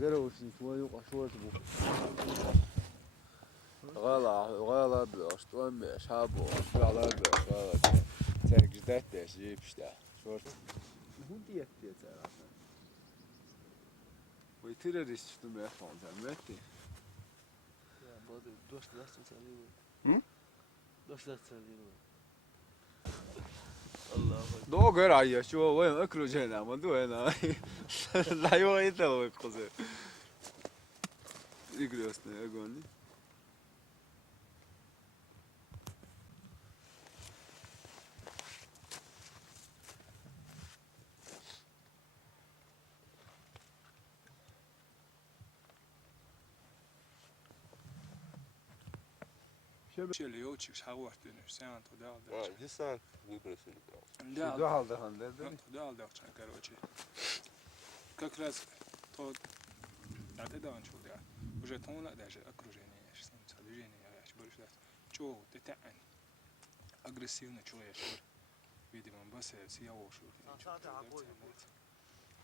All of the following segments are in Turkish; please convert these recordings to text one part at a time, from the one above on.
Gerosin tuoju asuot bu. Gala börs, toimia sabo, gala börs, gala. Tärkis tähtees jipstä. Sort. Hun tiettiä täällä. Voi terroristi med fan sen vet du. Ja, både dosta dastan saliu. Dosta saliu. Allah. Då går jag ju så vad jag akro gena, men då är det. La yo inte vad koze. Igriosne agoni. Şöyle yol çıkış hava var dönüyor. Sen anto da aldı. Ha, gitsen выброси. Du halde han det. Da aldı akşam короче. Как раз то это да он чудо. Уже тонна даже окружение, что движение, я больше да. Чё, это агрессивно человек. Видимо, бас я ушел.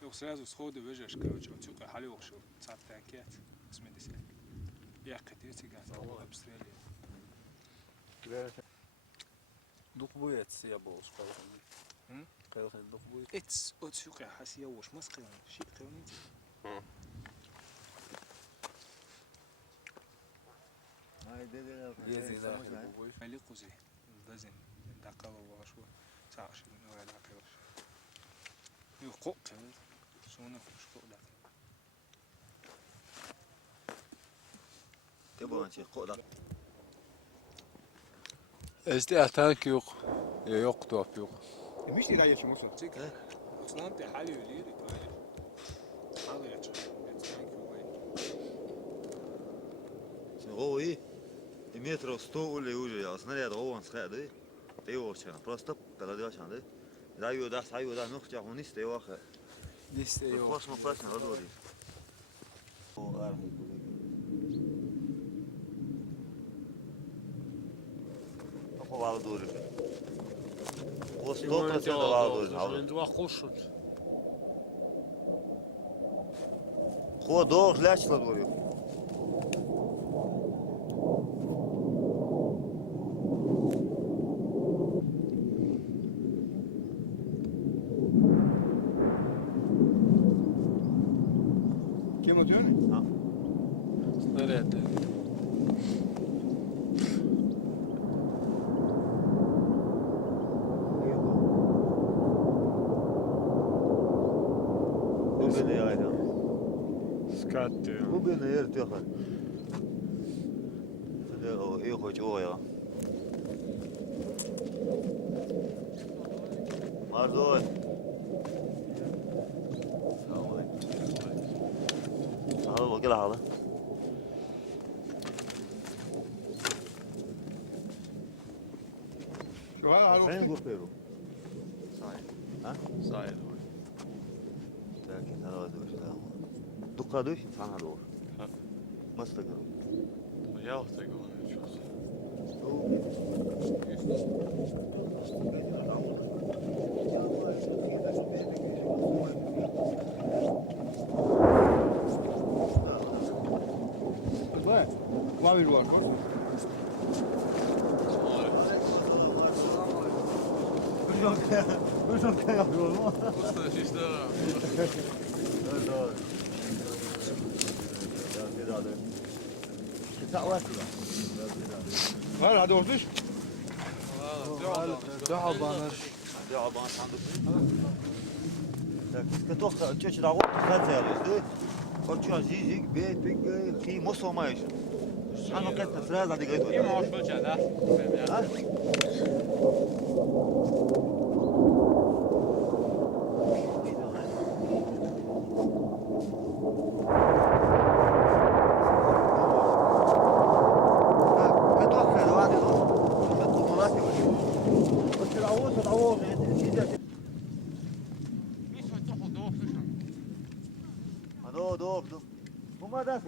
Yok сразу сходу выжешь, короче, вот сюда хали ушел. Цап танкет. 80. Я хотел тебя обстрелять. Duk bu etsi ya boş kalsın. Kalsın duk bu. اتس اوتسوقي حاسيه واش مسقيون شي قيونيتي Ay dedeler. Yezida bu. مالي قوزي لازم دقه ولا شو ساعه شي ولا دقه يقوق شلون مش قوق ده تبغى شيء قولا Este tank yok. Ya yok top yok. مش تلاقي شيء مصر. اصلا انت حالي وليري حالي يا هو метров 100 или уже я снаряд он сходит ты его чана просто когда чана даю да саю да ну хотя он не стоял Liste yok. космо классно родили Havalı doğru. O stop havalı doğru. Два хушут. Ko doğru laçla doğru. Kim atıyor ne? Nerede? Bu beni yaydı. Skat diyor. Bu beni yer diyor. Şöyle o iyi hoş o ya. Marzo. Al bak gel al. Şu an Sen halı. göpero. Say. Ha? Say. Lakin hava doğru. Dukka düş sana doğru. Masta gel. Ya tek onu çok. Bak. Mavi var mı? Bu çok yapıyor mu? Usta işte. Doğru. Ya bir daha da. Var hadi otur. Daha banır. Ya bana sandık. Ka toqa çeç dağı qat yalıydı. Koçu zizik be pek ki mosomayış. Sana qatna fraz hadi qayt. İyi maaş bulacağız ha. Ha?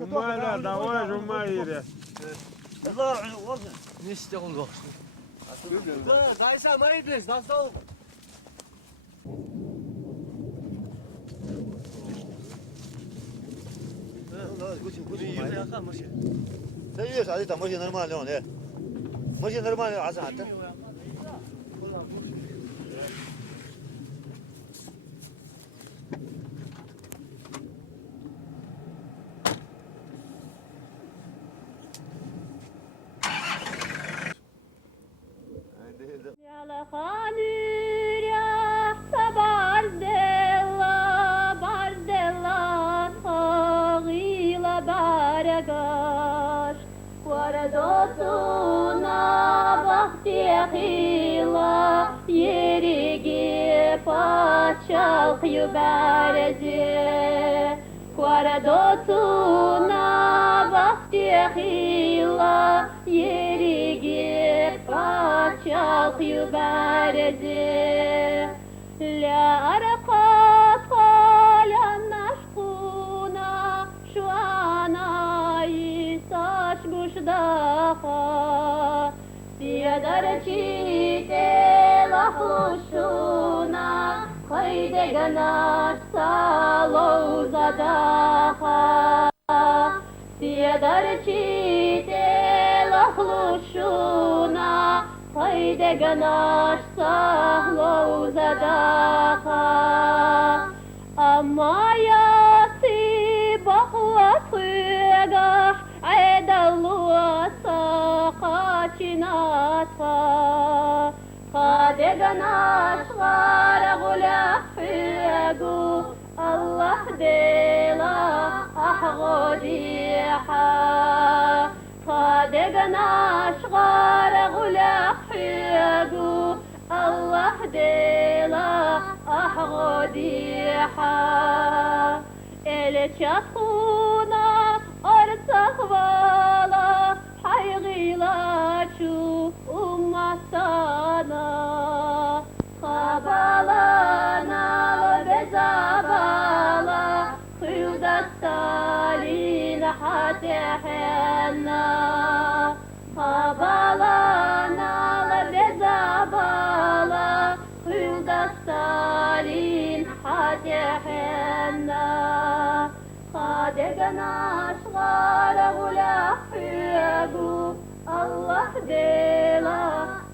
Umala da var umayire. Niste oldu. Daysa mayiblis, nasıl? Ты видишь, а там машина нормальная, он, машина нормальная, а за это? Yalla Khanurya Bardella Bardella Tagila Baragash Waradotuna Bakhti Khila Yerigi Pachal Yubarzi Waradotuna Bakhti Khila Yerigi Pachal Yubarzi La Arqat Qalan Nashquna Shuana Isash Gushdaqa Siyadar Chite Lahlushuna Qayde Ganash Salo Zadaqa Siyadar Chite Lahlushuna Qayde Ganash Salo Zadaqa Amma yasi Bahwa Tigah Aidalu Saqachinata Qayde Ganash Gharagula Figu Allah Dela Ahgodiha Qayde Ganash Gharagula Figu Allah Dela Ahgodiha Ele Chakhuna Artsakvala Haygila Chu Ummasana Qabalana Bezabala Khuyuda Stalin Hatihana Qabalana Bezabala Khuyuda Stalin Hatihana Qayde Ganash Gharagula Figu Allah Dela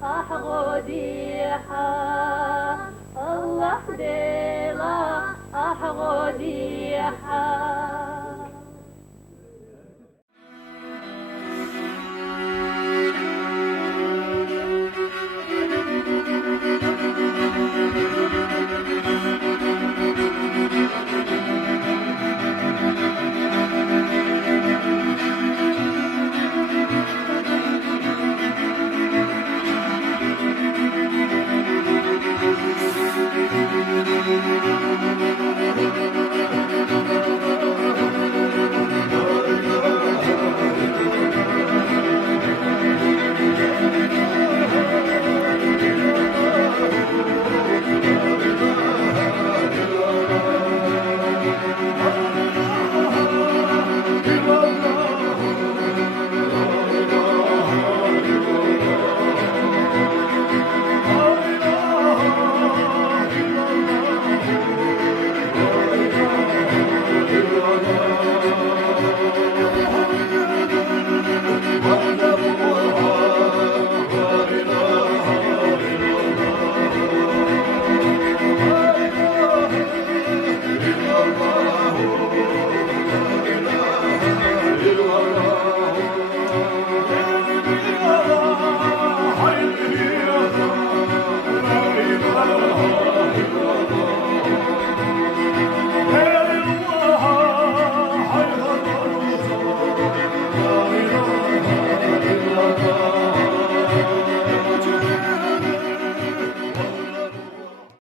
Ahgodiha Allah Dela Ahgodiha